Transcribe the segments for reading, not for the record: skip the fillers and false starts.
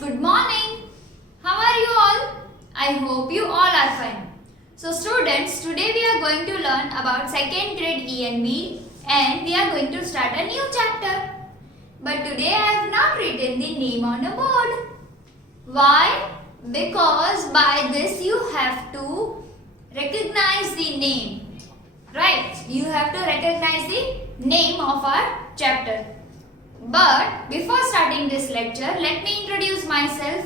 good morning. How are you all? I hope you all are fine. So students, today we are going to learn about second grade ENV and we are going to start a new chapter. But today I have not written the name on a board. Why? Because by this you have to recognize the name. Right? You have to recognize the name of our chapter. But before starting this lecture, let me introduce myself.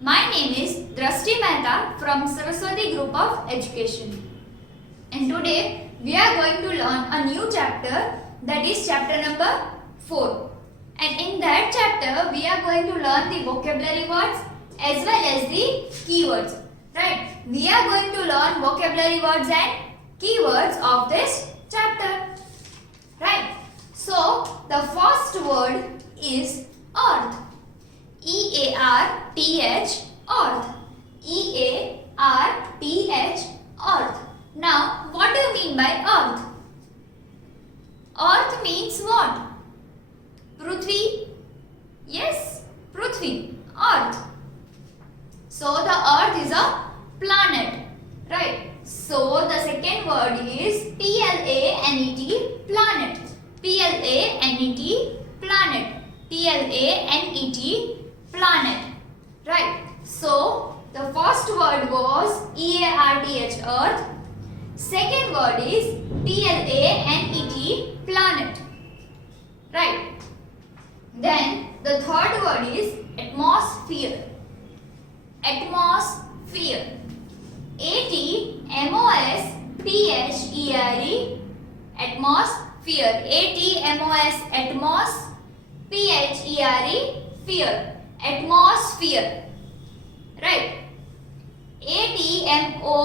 My name is Drashti Mehta from Saraswati Group of Education. And today we are going to learn a new chapter, that is chapter number 4. And in that chapter we are going to learn the vocabulary words as well as the keywords. Right? We are going to learn vocabulary words and keywords of this chapter. Right? So, the first word is earth. E-A-R-T-H, earth. E-A-R-T-H, earth. Now, what do you mean by earth? Earth means what? Prithvi? Yes, Prithvi, earth. So, the earth is a planet. Right? So, the second word is P-L-A-N-E-T, planet. P-L-A-N-E-T, planet. P-L-A-N-E-T, planet. Right. So, the first word was E-A-R-T-H, earth. Second word is P-L-A-N-E-T, planet. Right. Then, the third word is atmosphere. Atmosphere. A-T-M-O-S-P-H-E-R-E, atmosphere. A-T-M-O-S, atmos, P-H-E-R-E, fear, atmosphere. Right? A-T-M-O-S-P-H-E-R-E,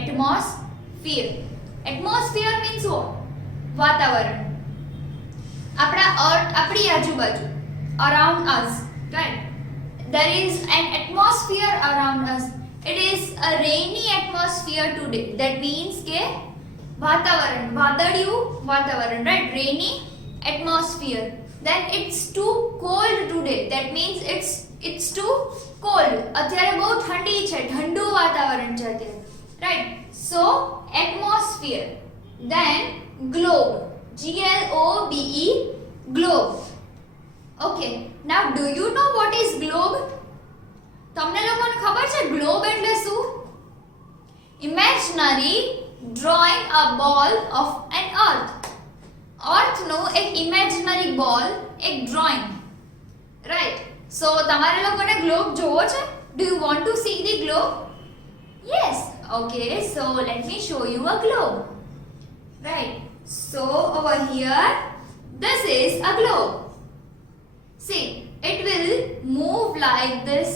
atmosphere. Atmosphere means what? વાતાવરણ. આપણી આજુબાજુ, around us. Right? There is an atmosphere around us. It is a rainy atmosphere today. That means કે વાતાવરણ, વાદળિયું વાતાવરણ, right? Rainy atmosphere. Then it's too cold today. That means it's too cold. અત્યારે બહુ ઠંડી છે, ઠંડુ વાતાવરણ છે અત્યારે. Right? So atmosphere. Then globe. G-L-O-B-E, globe. Okay. Now do you know what is globe? તમને લોકોને ખબર છે ગ્લોબ એટલે શું? Imaginary drawing a ball of an earth. Earth નું એક imaginary ball, એક drawing. Right? So તમારે લોકોને globe જોવો છે? Do you want to see the globe? Yes. Okay. So let me show you a globe. Right? So over here, this is a globe. See, it will move like this.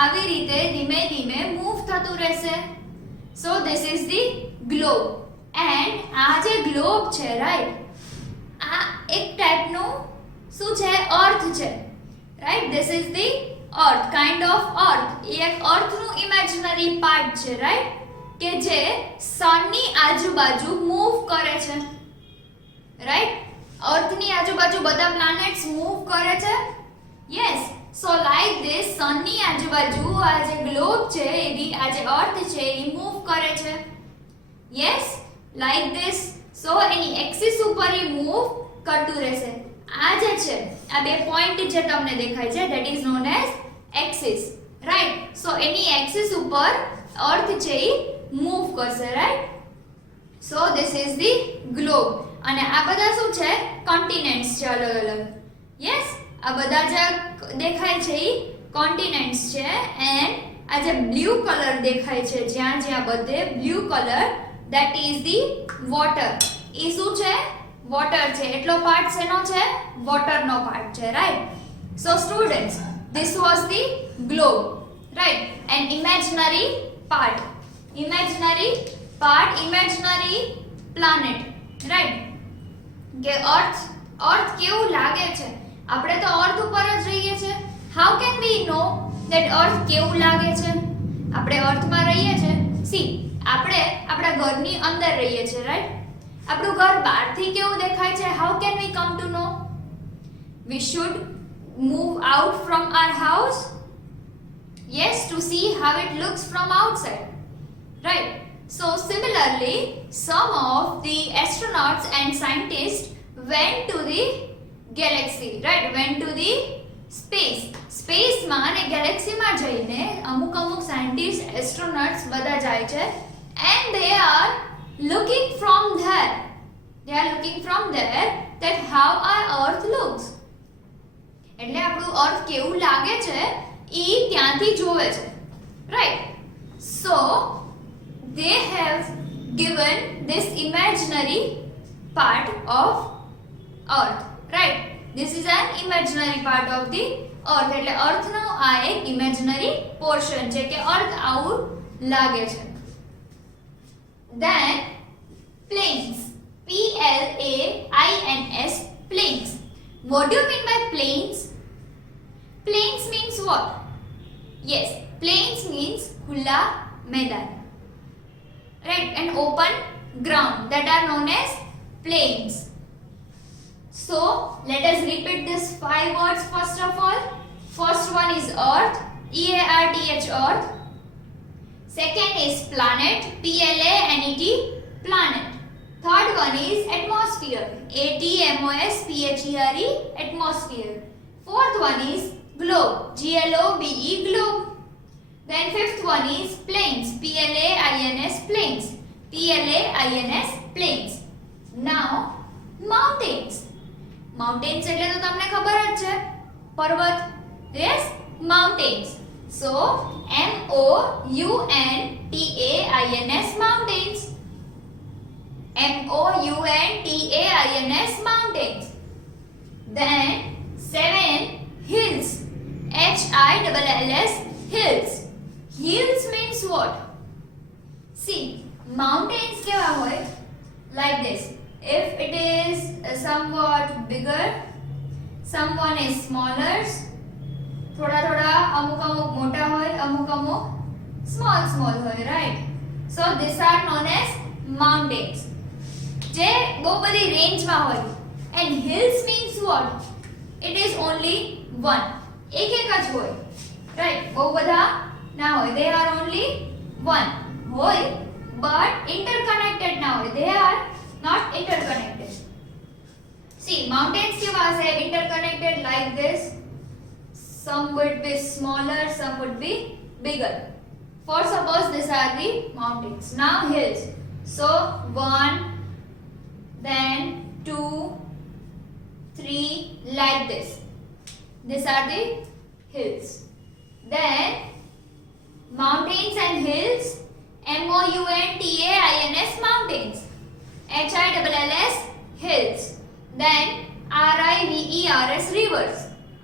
આવી રીતે ધીમે ધીમે move થતું રહેશે. So this is the globe. And આ જે globe છે, right? આ એક ટાઈપનું શું છે? અર્થ છે. Right? This is the earth, kind of earth. એ એક અર્થનું ઇમેજિનરી પાર્ટ છે, right? કે જે સનની આજુબાજુ મૂવ કરે છે. Right? અર્થની આજુબાજુ બધા પ્લાનેટ્સ મૂવ કરે છે. Yes. So like this, સનની આજુબાજુ આ જે ગ્લોબ છે, એની આ જે અર્થ છે, એ મૂવ કરે છે. Yes, like this. So any axis ઉપર એ મૂવ કરતું રહેશે. આ જે છે, આ બે પોઈન્ટ જે તમને દેખાય છે, that is known as axis. Right? So any axis ઉપર અર્થ છે, એ મૂવ કરશે. Right? So this is the globe. અને આ બધા શું છે? કોન્ટિનેન્ટ્સ છે અલગ અલગ. Yes? આ બધા જે દેખાય છે એ કોન્ટિનેન્ટ્સ છે. એન્ડ આ જે બ્લુ કલર દેખાય છે, જ્યાં જ્યાં બધે blue colour, that is the water. એ શું છે? વોટર છે. એટલો પાર્ટ શેનો છે? વોટરનો પાર્ટ છે. Right? So students, this was the globe. Right? An imaginary part. Imaginary part, imaginary planet. Right? કે અર્થ કેવું લાગે છે? આપણે તો અર્થ ઉપર જ રહીએ છીએ. How can we know that અર્થ કેવું લાગે છે? આપણે અર્થમાં રહીએ છીએ. See, આપણે આપણા ઘરની અંદર રહીએ છીએ, રાઈટ? આપણું ઘર બહારથી કેવું દેખાય છે? How can we come to know? We should move out from our house? Yes, to see how it looks from outside. Right? So similarly, some of the astronauts and scientists went to the galaxy, right? Went to the space. Space માં અને galaxy માં જઈને અમુક scientists, astronauts બધા જાય છે and they are looking from there. They are looking from there that how our earth looks. એટલે આપણું earth કેવું લાગે છે ઈ ત્યાંથી જોવે છે. Right? So they have given this imaginary part of earth, right? This is an imaginary part of the earth. એટલે earth નો આ એક imaginary portion છે કે earth આવું લાગે છે. Then planes, PLAINS, planes. What do you mean by planes? Planes means what? Yes, planes means khula मैदान, right? An open ground that are known as plains. So let us repeat this 5 words first of all. First one is earth, EARTH, earth. Second is planet, PLANET, planet. Third one is atmosphere, ATMOSPHERE, atmosphere. Fourth one is globe, GLOBE, globe. Then fifth one is plains, PLAINS, plains, PLAINS, plains. Now mountains. Mountains એટલે તો તમને ખબર જ છે, પર્વત. Yes, mountains. So MOUNTAINS, mountains. MOUNTAINS, mountains. Then 7 hills, HILLS, hills. Hills means what? See, mountains કેવા હોય? Like this. If it is somewhat bigger, someone is smaller, થોડા અમુક મોટા હોય, અમુક small હોય, right? So these are known as mountains. જે બહુ બધી રેન્જમાં હોય. And hills means what? It is only one. એક જ હોય. Right? બહુ બધા ના હોય. They are only one. હોય but interconnected ના હોય. They are not interconnected. See, mountains કેવા હશે? Interconnected like this. Some would be smaller, some would be bigger. For suppose these are the mountains. Now hills. So 1, then 2, 3, like this. These are the hills. Then mountains and hills, MOUNTAINS, mountains. HILLS, hills. Then RIVERS, rivers.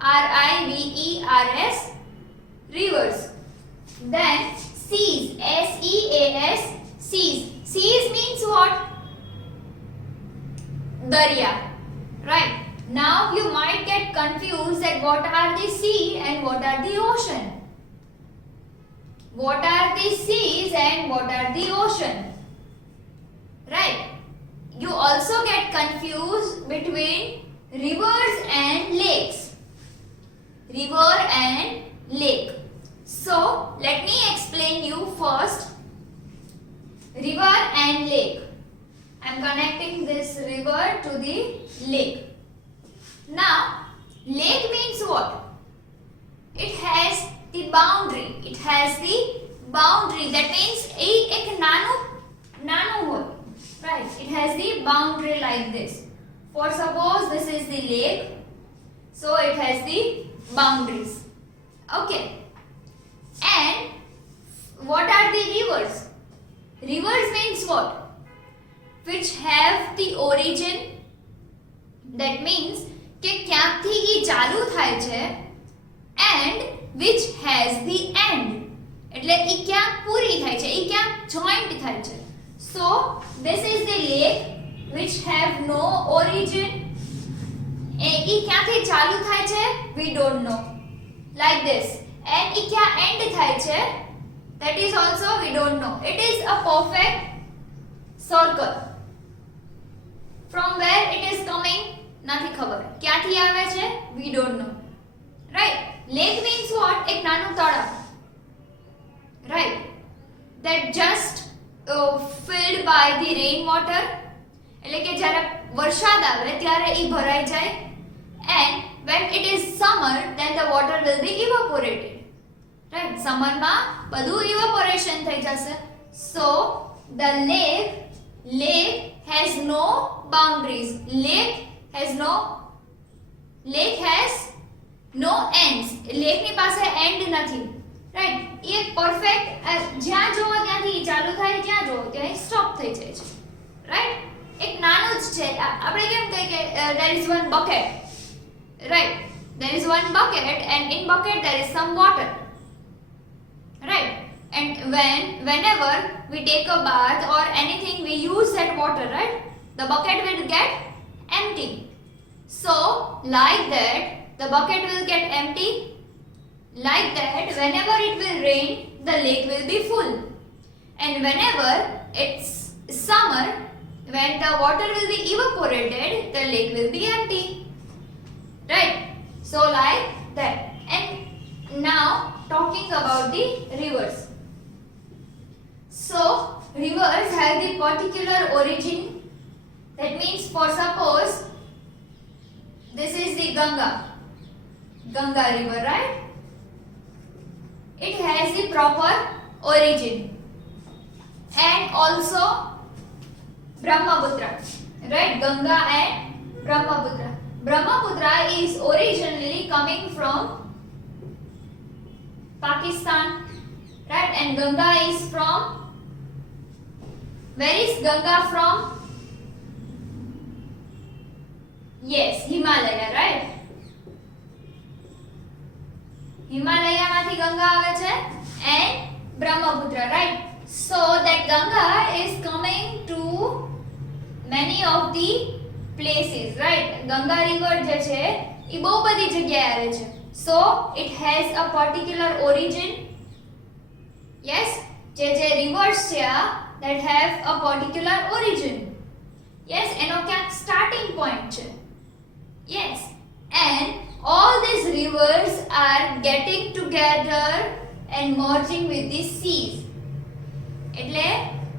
RIVERS, rivers. Then seas, SEAS, seas. Seas means what? Darya. Right? Now you might get confused that what are the sea and what are the ocean. What are the seas and what are the ocean? Right? You also get confused between rivers and lakes. River and lake. So let me explain you first river and lake. I am connecting this river to the lake. Now lake means what? It has the boundary. It has the boundary. That means ek nano હોય. Right? It has the boundary like this. For suppose this is the lake. So it has the boundaries. Okay. And what are the rivers? Rivers means what? Which have the origin. That means કે ક્યાંથી ઈ ચાલુ થાય છે and which has the end. એટલે ઈ ક્યાં પૂરી થાય છે, ઈ ક્યાં joint થાય છે. So this is the lake which have no origin. ઈ ક્યાંથી ચાલુ થાય છે? We don't know. Like this. And ઈ ક્યાં end થાય છે? That is also we don't know. It is a perfect circle. From where it is coming? નથી ખબર. ક્યાંથી આવે છે? We don't know. right? Lake means what? એક નાનું તળાવ, right? That just filled by the rain water, એટલે કે જ્યારે વરસાદ આવે ત્યારે એ ભરાઈ જાય. And when it is summer, then the water will be evaporated, right? Summer માં બધું evaporation થઈ જશે. So the lake has no boundaries. Lake has no ends. Lake ની પાસે end નથી, right? એ એક પરફેક્ટ જ્યાં જોવો ત્યાંથી ચાલુ થાય, જ્યાં જોવો ત્યાં સ્ટોપ થઈ જાય છે, right? એક નાનું જ છે. આપણે કેમ કહીએ કે there is one bucket, right? There is one bucket and in bucket there is some water, right? And whenever we take a bath or anything, we use that water, right? The bucket will get empty. So like that, the bucket will get empty. Like that, whenever it will rain, the lake will be full. And whenever it's summer, when the water will be evaporated, the lake will be empty, right? So like that. And now talking about the rivers. So rivers have the particular origin. That means, for suppose this is the Ganga river, right? It has the proper origin. And also Brahmaputra, right? Ganga and Brahmaputra. Brahmaputra is originally coming from Pakistan, right? And Ganga is from, where is Ganga from? Yes, Himalaya, right? Himalaya માંથી ગંગા આવે છે and Brahmaputra, right? So that Ganga is coming to many of the places, right? Ganga river જે છે એ બહુ બધી જગ્યાએ આવે છે. So it has a particular origin. Yes, જે rivers છે that have a particular origin. Yes, એનો ક્યાંક starting point છે. Yes, and all these rivers are getting together and merging with the seas. એટલે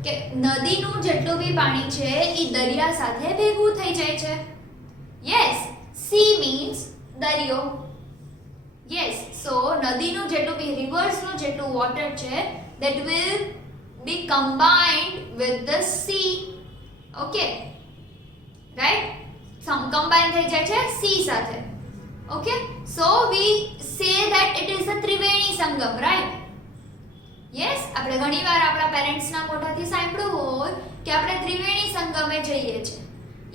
કે નદીનું જેટલું બી પાણી છે એ દરિયા સાથે ભેગું થઈ જાય છે. Yes, sea means દરિયો. Yes, so નદીનું જેટલું બી riversનું જેટલું water છે that will be combined with the sea. Okay, right? Some combine થઈ જાય છે sea સાથે. Okay, so we say that it is a Triveni Sangam, right? Yes, આપણે ઘણીવાર આપણા પેરેન્ટ્સના મોઢાથી સાંભળ્યું હોય કે આપણે ત્રિવેણી સંગમે જઈએ છે.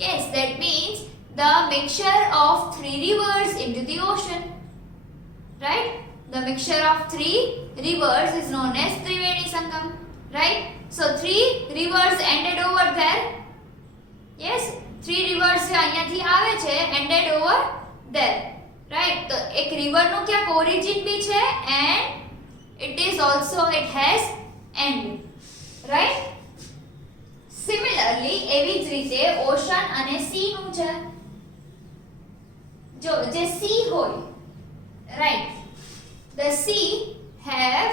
Yes, that means the mixture of three rivers into the ocean, right? The mixture of three rivers is known as Triveni Sangam, right? So three rivers ended over there. Yes, three rivers જે અહીંયાથી આવે છે ended over there, right? તો એક રિવરનું ક્યાંક origin બી છે and it is also, it has end, right? Similarly, એવી જ રીતે ઓશન અને સી નું છે. જો જે સી હોય, right? The sea have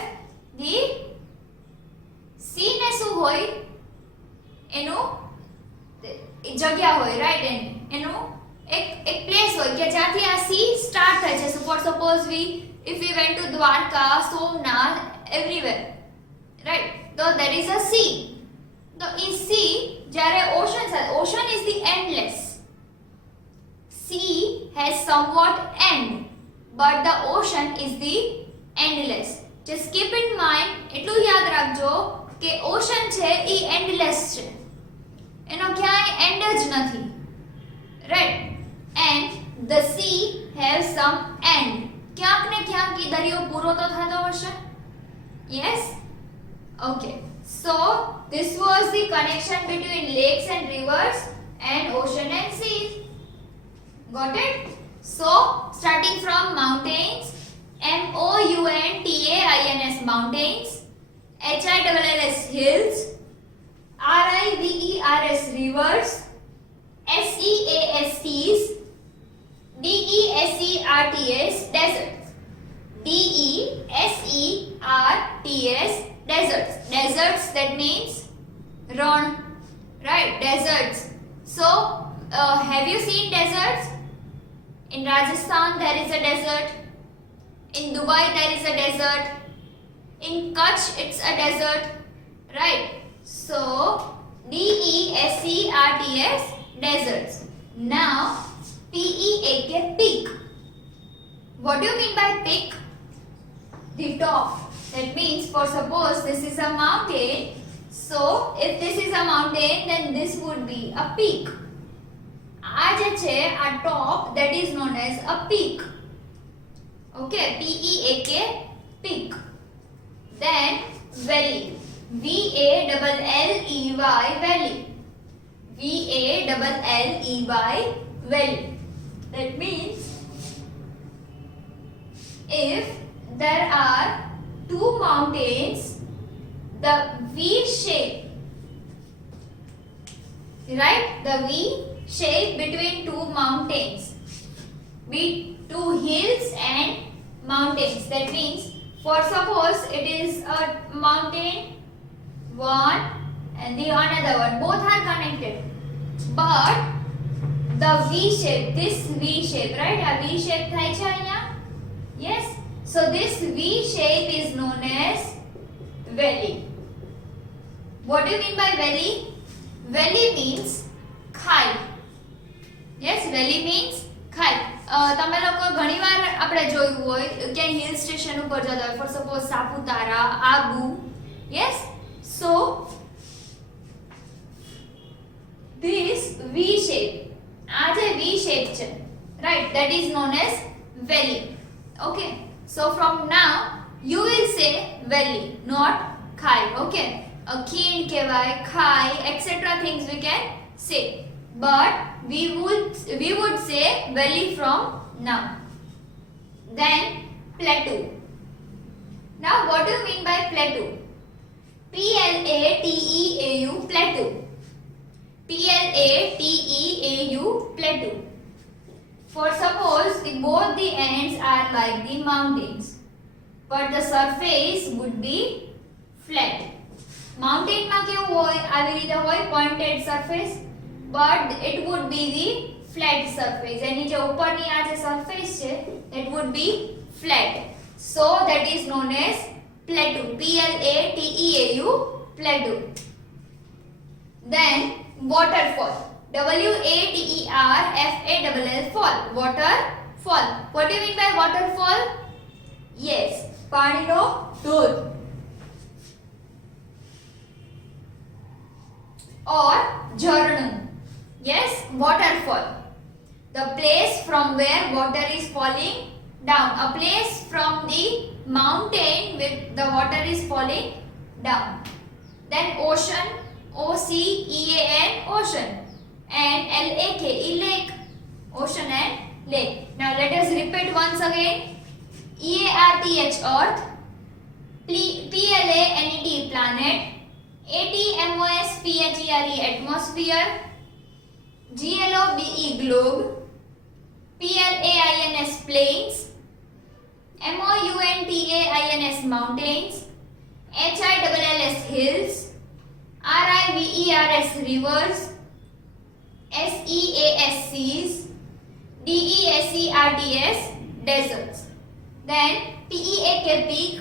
the sea ને શું હોય? એનું જગ્યા હોય, right? એનું એક પ્લેસ હોય કે જ્યાંથી આ સી સ્ટાર્ટ થાય છે. For suppose if we went to Dwarka, Somnath, everywhere, right? So there is a sea. So in sea, જ્યારે ocean is the endless. Sea has somewhat end, but the ocean is the endless. Just keep in mind, એટલું યાદ રાખજો કે ocean છે એ endless છે. એનો ક્યાંય end જ નથી, right? And the sea has some end. ક્યાંક ને ક્યાંક એ દરિયો પૂરો તો થતો હશે. Yes, okay. So this was the connection between lakes and rivers and ocean and seas. Got it? So starting from mountains, MOUNTAINS mountains, HILLS hills, RIVERS rivers, SEASTs, DESERTS deserts. Deserts. Deserts, that means Rann, right? Deserts. So, have you seen deserts? In Rajasthan there is a desert. In Dubai there is a desert. In Kutch it's a desert, right? So, DESERTS, deserts. Now, PEAK, peak. What do you mean by peak? The top. That means, for suppose this is a mountain. So, if this is a mountain, then this would be a peak. આ જે છે આ top, that is known as a peak. Okay, PEAK, peak. Then valley, VALLEY, valley. VALLEY, valley. That means if there are two mountains, the V shape, right? The V shape between two mountains, two hills and mountains. That means, for suppose it is a mountain one and the another one, both are connected, but the V shape, this V shape, right? A V shape થાય છે અહીંયા. Yes. So this V shape is known as valley. What do you mean by valley? Valley means ખાઈ. Yes, valley means ખાઈ. તમે લોકો ઘણીવાર આપણે જોયું હોય ક્યાંય હિલ સ્ટેશન ઉપર જતા હોય, for suppose Saputara, Abu. Yes. So this V shape, આ જે V shape છે, right? That is known as valley. Okay. So from now you will say valley, not khai. Okay. A keen kevai, khai, etc. things we can say. But we would say valley from now. Then plateau. Now what do you mean by plateau? PLATEAU, plateau. PLATEAU, plateau. For suppose both the ends are like the mountains, but the surface would be flat. Mountain માં કેવું હોય? આવી રીતે હોય pointed surface, but it would be the flat surface. એની જે ઉપરની આ જે surface છે, that would be flat. So that is known as plateau. PLATEAU, plateau. Then waterfall. WATERFALL, fall. Waterfall. What do you mean by waterfall? Yes, પાણીનો ધોધ. Or ઝરણું. Yes, waterfall. The place from where water is falling down. A place from the mountain with the water is falling down. Then ocean, OCEAN, ocean. And LAK, lake. Ocean and lake. Now let us repeat once again. EARTH, earth. PLANET, planet. ATMOSPHERE, atmosphere. GLOBE, globe. PLAINS, plains. MOUNTAINS, mountains. HILLS, hills. RIVERS, rivers. SEAS, seas. DESERTS, deserts. Then PEAK, peak.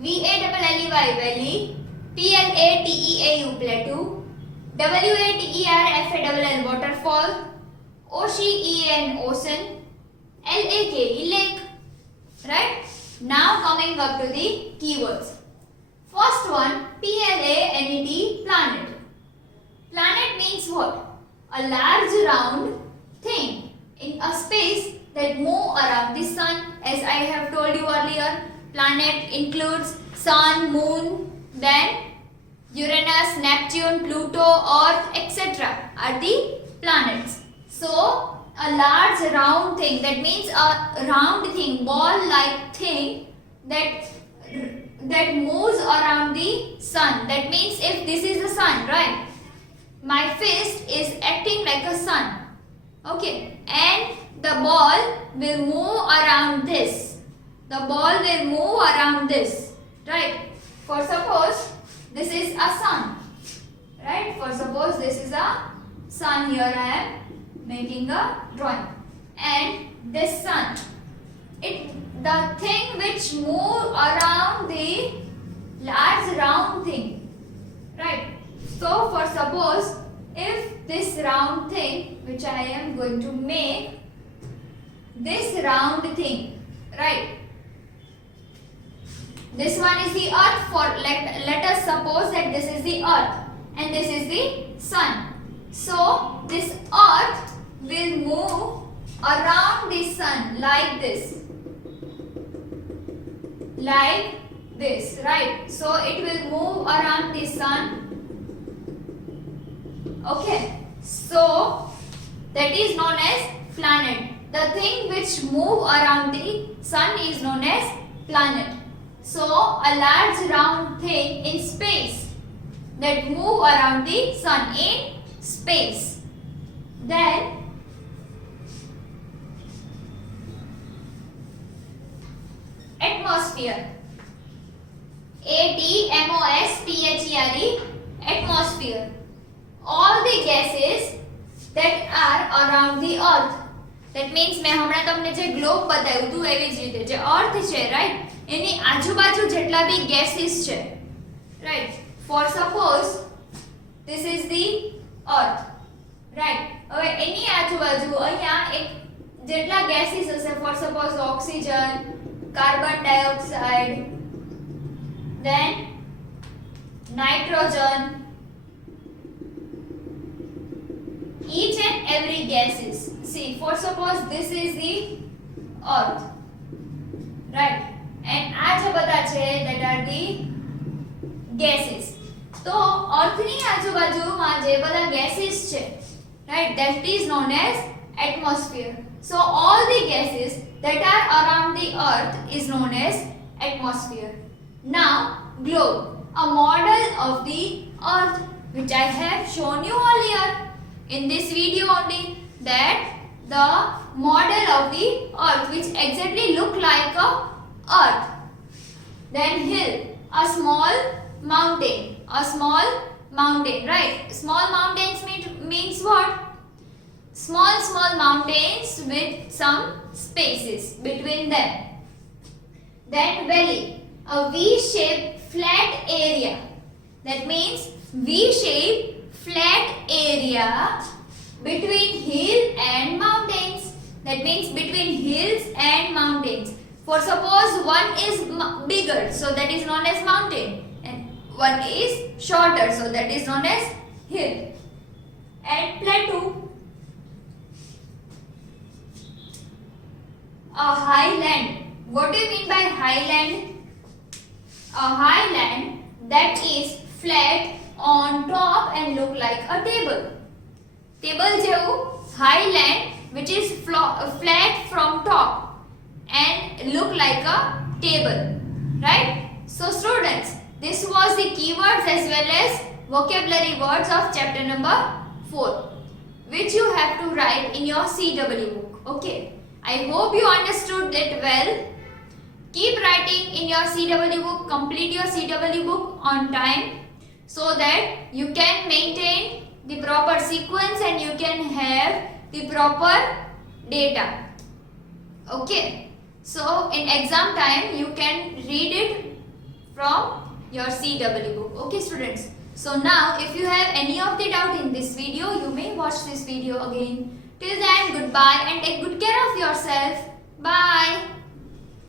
VALLEY, valley. PLATEAU, plateau. WATERFALL, waterfall. OCEAN, ocean. LAK, lake. Right? Now coming up to the keywords. First one, PLANET, planet. Planet means what? A large round thing in a space that move around the sun. As I have told you earlier, planet includes sun, moon, then Uranus, Neptune, Pluto, Earth, etc. are the planets. So a large round thing, that means a round thing, ball like thing that moves around the sun. That means if this is the sun, right? My fist is acting like a sun. Okay, and the ball will move around this. the ball will move around this, right? For suppose this is a sun, right? For suppose this is a sun, here I am making a drawing, and this sun, the thing which move around the large round thing, right? So for suppose if this round thing which I am going to make, this round thing, right? This one is the earth. For let us suppose that this is the earth and this is the sun. So this earth will move around the sun like this. Like this, right? So it will move around the sun. Okay. So that is known as planet. The thing which move around the sun is known as planet. So a large round thing in space that move around the sun in space. Then atmosphere. ATMOSPHERE, atmosphere. All the gases that are around the earth. That means મેં હમણાં તમને જે globe બતાવ્યું હતું એવી જ રીતે જે અર્થ છે, રાઈટ, એની આજુબાજુ જેટલા બી ગેસીસ છે, right. For suppose this is the earth, right. હવે એની આજુબાજુ અહીંયા એક જેટલા ગેસીસ હશે, for suppose oxygen, carbon dioxide, then nitrogen, each and every gases. See, for suppose this is the earth, right, and આ જે બધા છે that are the gases. તો earth ની આજુબાજુમાં જે બધા gases છે, right, that is known as atmosphere. So all the gases that are around the earth is known as atmosphere. Now globe, a model of the earth which I have shown you earlier in this video only, that the model of the earth which exactly look like a earth. Then hill, a small mountain, right? Small mountains means what? Small mountains with some spaces between them. Then valley, a V-shaped flat area. That means V-shaped flat area between hill and mountains. That means between hills and mountains. For suppose one is bigger, so that is known as mountain, and one is shorter, so that is known as hill. And plateau, a highland. What do you mean by highland? A highland that is flat on top and look like a table. Table જેવું highland which is flat from top and look like a table, right? So students, this was the keywords as well as vocabulary words of chapter number 4, which you have to write in your CW book. Okay, I hope you understood it well. Keep writing in your CW book, complete your CW book on time, so that you can maintain the proper sequence and you can have the proper data. Okay, so in exam time you can read it from your CW book. Okay students, so now if you have any of the doubt in this video, you may watch this video again. Till then, goodbye and take good care of yourself. Bye.